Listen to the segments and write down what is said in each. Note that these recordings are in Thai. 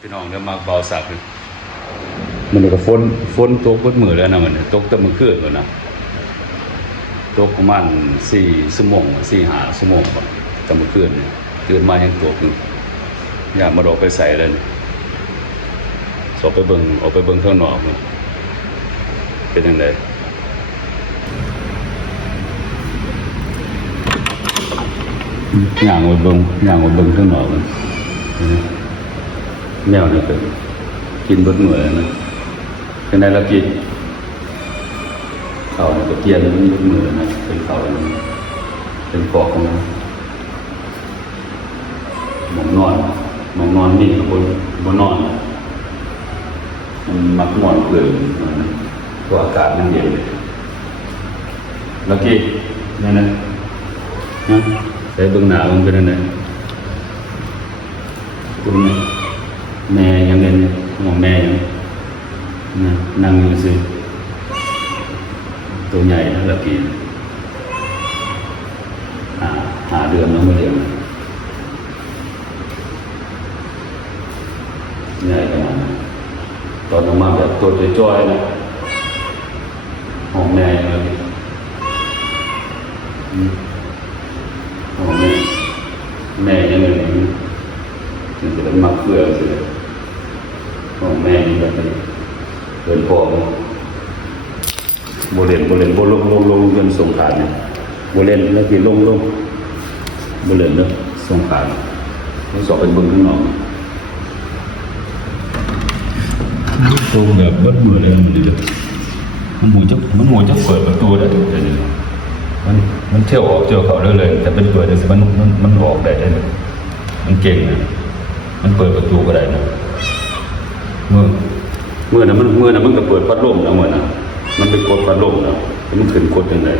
พี่น้องเดี๋ยวมาเบาสักมันก็ฝนตกบนมือแล้วนะมันตกแต่มันคืนก่อนนะตกประมาณ4 ชั่วโมง4-5 ชั่วโมงก่อนแต่มันคืนเนี่ยตื่นมายังตกอยู่อย่ามาดอกไปใส่เลยออกไปเบิ่งข้างนอกเป็นยังไงย่างไปเบิ่งข้างนอกมันแมวนี่เป็นกินเบิดมื้อแล้วนะเป็นไดล่ะกินข้าวนี่ก็เตียนมันเบิดมื้อนะเป็นข้าวเป็นกอกนะหมองนอนนี่บ่นอนมันมักนอนเกินตัวอากาศมันเย็นแล้วกินนั่นนะใส่เบิ่งหน้ามันเป็นจังได๋คุณแม่ยังเงินมองแม่ยังนั่งอยู่สิตัวใหญ่แล้วกินหาเดือนแล้วมาเลี้ยงใหญ่ขนาดนั้นตอนออกมาแบบตัวจ้อยๆนะห้องแม่เลยห้องแม่ยังเงินมันจะเป็นมักเฟื่อสิของแม่นี่แบบเดินพอโบเล่นลงเงินส่งขาดเนี่ยโบเล่นแล้วกี่ลงโบเล่นเนาะส่งขาดต้องสอบเป็นเบิ้งข้างนอกตรงแบบเบิ้ลมือเลยมันหมูจะเปิดประตูได้มันเที่ยวออกเที่ยวเขาเลยแต่เป็นเปิดแต่มันออกได้เลยมันเก่งนะมันเปิดประตูก็ได้นะเมื่อนั้นมันก็เปิดพัดลมนะเมื่อนั้นมันเป็นกดพัดลมนะมันขึ้นกดยังไง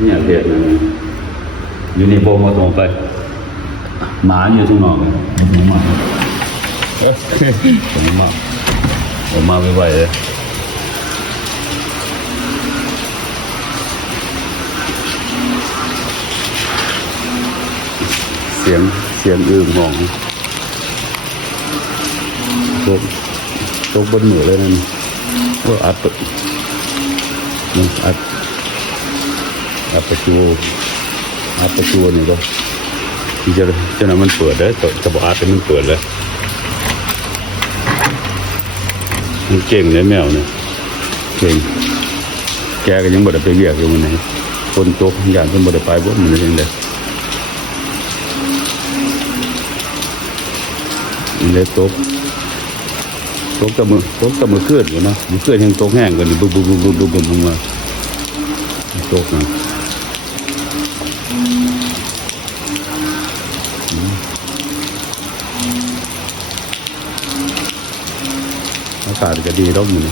เนี่ยเด็ดนะอยู่ในโบมาตรงไปหมาอยู่ตรงนอกเลยผมมาไวๆเลยเสียงอึ่งมองตกบนมือเลยนั่นก็อัดประตูนี่ก็จะนั้นมันเปิดได้จะบอกอัดเป็นมันเปิดเลยมันเก่งเลยแมวเนี่ยเก่งแกก็ยังบ่ได้ไปเรียกอยู่มันไหนคนตกอย่างคนบ่ได้ไปบ่มันยังไงเลยตกตะมือเคลื่อนอยู่นะมันเคลื่อนยังตกแห้งกันบุบมาตกนะอากาศก็ดีร่มอยู่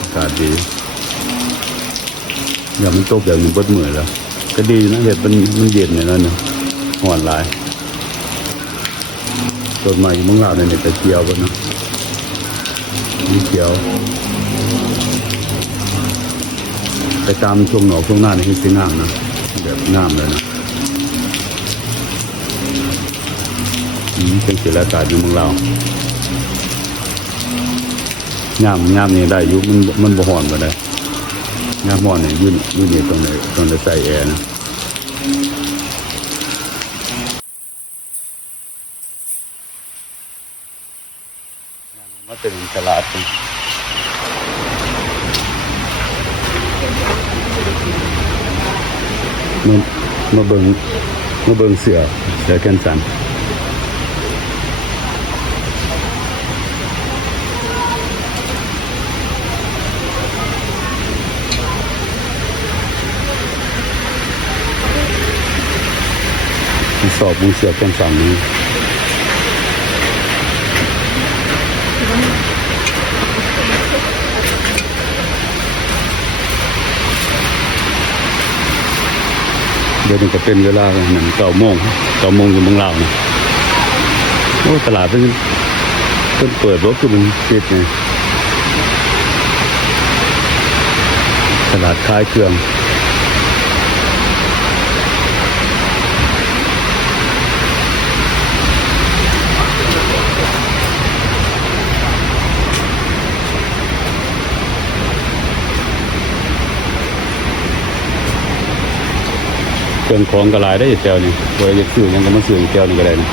อากาศดีอย่างมันตกอย่างมันบดมือแล้วก็ดีนะเห็ดมันเย็นอย่างนั้นนะห่อนลายต้นไม้มึงเล่าในตะเกียวกันนะมีเขียวไปตามช่วงหนอกช่วงหน้าในที่สีงามนะแบบงามเลยนะเป็นศิลปศาสตร์อยู่เมืองเรางามนี่ได้ยุมันบ่ห่อนไปเลยงามห่อนเนี่ยยืนนี่ตรงไหนใส่แอร์นะมาเป็นตลาดมาเบิ่งเสือแกนสันสอบมือเสือแกนสันนี้เดี๋ยวนี้ก็เป็นเวลาเหมือน9 โมงอยู่เมืองลาวนะโอ้ตลาดเพิ่งเปิดรถคือมันปิดไงตลาดขายเครื่อง อ รื่องของกระลายได้แถวนี่บ่ได้จะซื้อหยังก็มาซื้อแถวนี่ก็ได้นะ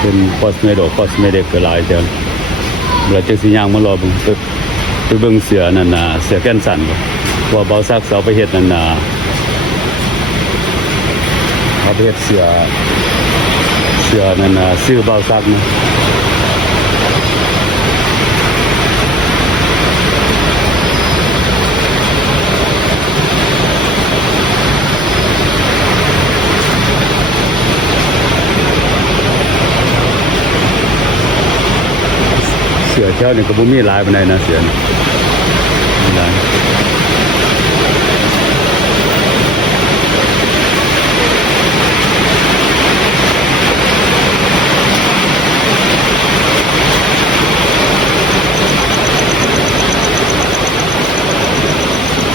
เป็นคอสเมโดคอสเมเด็กกระลายแถวเราจะสิย่างมารอเบิ่งไปเบิ่งเสือนั่นน่ะเสือแก่นสันบ่ว่าเบาซักเอาไปเฮ็ดนั่นน่ะเอาไปเฮ็ดเสือนั่นน่ะซื้อเบาซักนะเสือแถวนี่ก็บ่มีหลายปานใดนะเสือนี่หลาย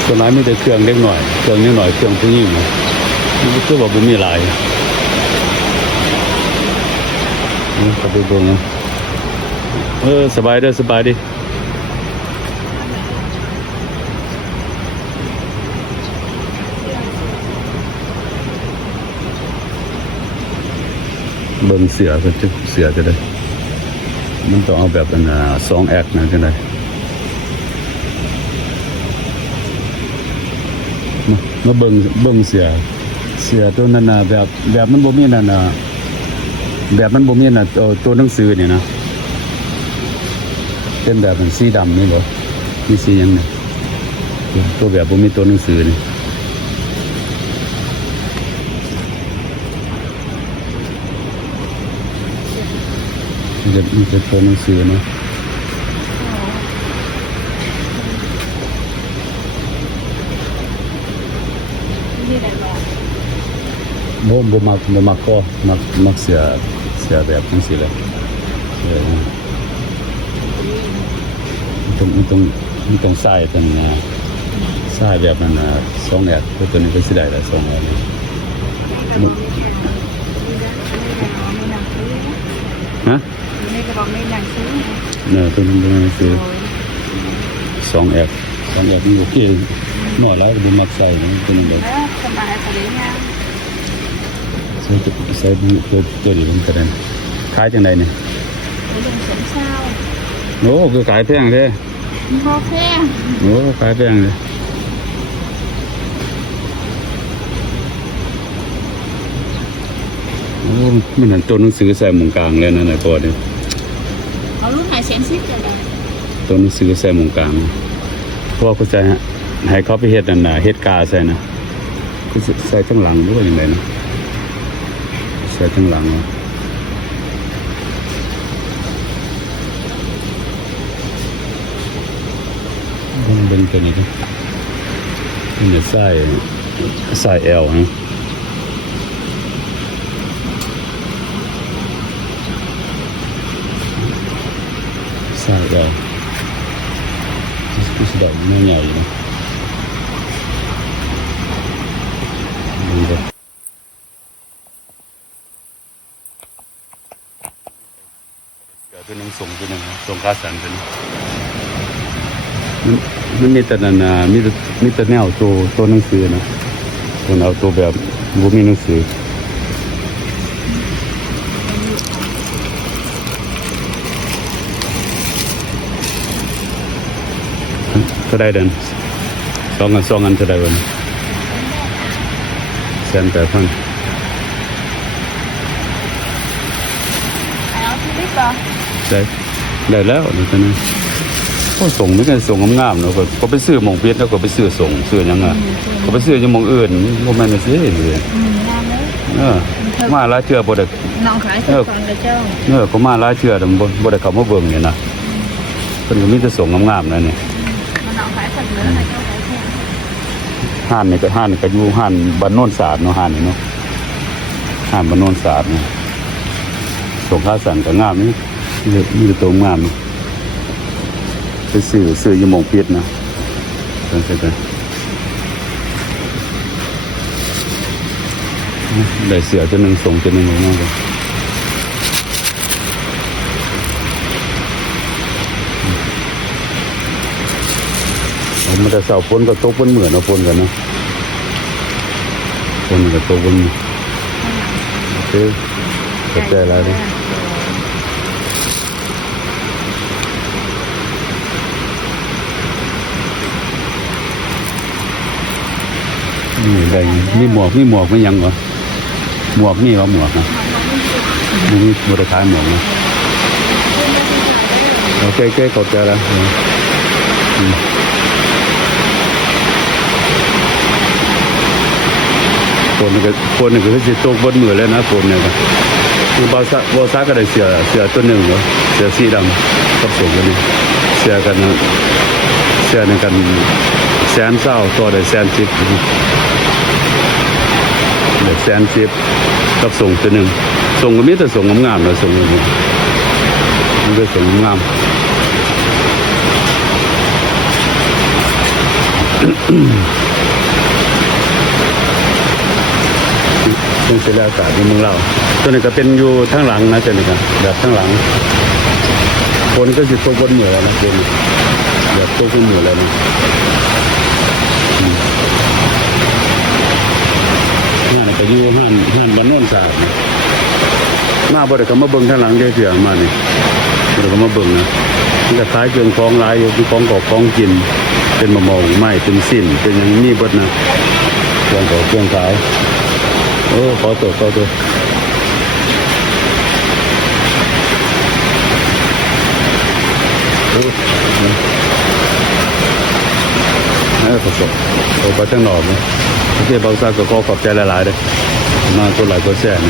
ส่วนหลายมีแต่เครื่องเล็กหน่อยเครื่องนิดหน่อยเครื่องผู้หญิงนี่คือว่าบ่มีหลายนี่ก็ไปเบิ่งนะสบายเด้อสบายดิเบิ่งเสือก็จะเสือจะได้มันต้องเอาแบบนั้น2 แอคนะจังได๋มาเบิ่งเสือตัวนั้นน่ะแบบมันบ่มีนั่นน่ะแบบมันบ่มีน่ะตัวหนังสือนี่นะเป็นแบบเป็นสีดำนี่บ่มีสีหยังนี่ตัวแบบบ่มีตัวหนังสือนี่มีแต่ตัวหนังสือนะบ่มักก็มักเสียแบบจังซี่แหละต้องใส่เป็นใส่แบบนั้น2 แอคตัวนี้ก็สิได้ละ2 แอคฮะนี่ก็บอกไม่หนังซื้อเนี่ยตัวนี้เป็นหนังสือ2 แอคนี่โอเคหม้อแล้วบ่มักใส่ตัวนี้แบบสบายพอดีงามใส่ตัวนี้มันก็ได้ขายจังได๋นี่โอ้คือขายแพงแท้บ่แพงโอ้ขายแพงเลยโอ้มันนั่นตัวหนังสือใส่หม่องกลางแล้วนั่นน่ะพอเด้เอาลูกหายเสียงซิจ้ะตัวหนังสือใส่หม่องกลางเพราะเขาใส่ให้เขาไปเฮ็ดนั่นน่ะเฮ็ดกาใส่นะคือใส่ข้างหลังหรือว่าจังได๋นะใส่ข้างหลังมันเป็นตัวนี้ดิมันจะใส่L ฮะใส่Lคือสีดำไม่ใหญ่นะดูดิเดี๋ยวตัวนึงส่งค่าสั่งตัวนี้มันมีแต่นั่นมีแต่แนวตัวหนังสือนะคนเอาตัวแบบบ่มีหนังสือก็ได้เดิน2 อันเท่าไหร่วะ180,000เอาชีวิตป่ะได้แล้วนี่ตัวนี้ก็ส่งไม่กันส่งงามๆเนาะก็ไปซื้อหม่องเพชรแล้วก็ไปซื้อส่งซื้อหยังอ่ะก็ไปซื้ออยู่หม่องอื่นบ่แม่นสิเลยมาหลายเทื่อบ่ได้น้องขายส่งกับเจ้าก็มาหลายเทื่อแต่บ่ได้เข้ามาเบิ่งนี่นะเพิ่นก็มีแต่ส่งงามๆนั่นนี่น้องขายสักเหลือให้เจ้าขายแค่ห้านนี่ก็อยู่ห้านบ้านโนนสาดเนาะห้านนี่เนาะห้านบ้านโนนสาดนี่ส่งค่าสั่นก็งามนี่มีตัวงามไปซื้ออยู่หม่องเพชรนะจังซี่ก็ได้เสือตัวนึงส่งตัวนึงมากเลย มันจะเสาฝนก็ตกบนเหมือนเอาฝนกันนะฝนก็ตกบนคือเข้าใจแล้วนะนี่ได้มีหมวกไม่ยังเหรอหมวกนี่ว่าหมวกนะมีบริการหมวกนะโอเคเข้าใจแล้วฝนนี่ก็จะตกบนมือแล้วนะฝนเนี่ยคือบาซาก็ได้เสือตัวหนึ่งเนาะเสือสีดำกับส่งกันนี่เสือในกัน100,000ตัวได้110,000ได้110,000กับส่งตัวหนึ่งส่งก็มีแต่ส่งงามๆเลยส่งนี่มันก็ส่งงามเป็นเสรีอากาศในเมืองเราตัวนี้ก็เป็นอยู่ทั้งหลังนะเจ้านี่ครับแบบทั้งหลังคนก็สิตกบนเหนือแล้วนะเจ้านี่แบบตกบนเหนือแล้วนะนี่ก็อยู่ห้านบ้านโน่นสาดนะมาบ่ได้ก็มาเบิ่งทั้งหลังเฉยๆมานี่บ่ได้ก็มาเบิ่งนะมันก็ขายเครื่องของหลายอยู่ของของกินเป็นมะม่วงไม้เป็นสิ้นเป็นอย่างนี้เบิดนะเครื่องขายโอ้ขอตัวประสบไปทั้งนอกนะที่เบาซาก็ขอบใจหลายๆเลยมาตัวหลายตัวแสน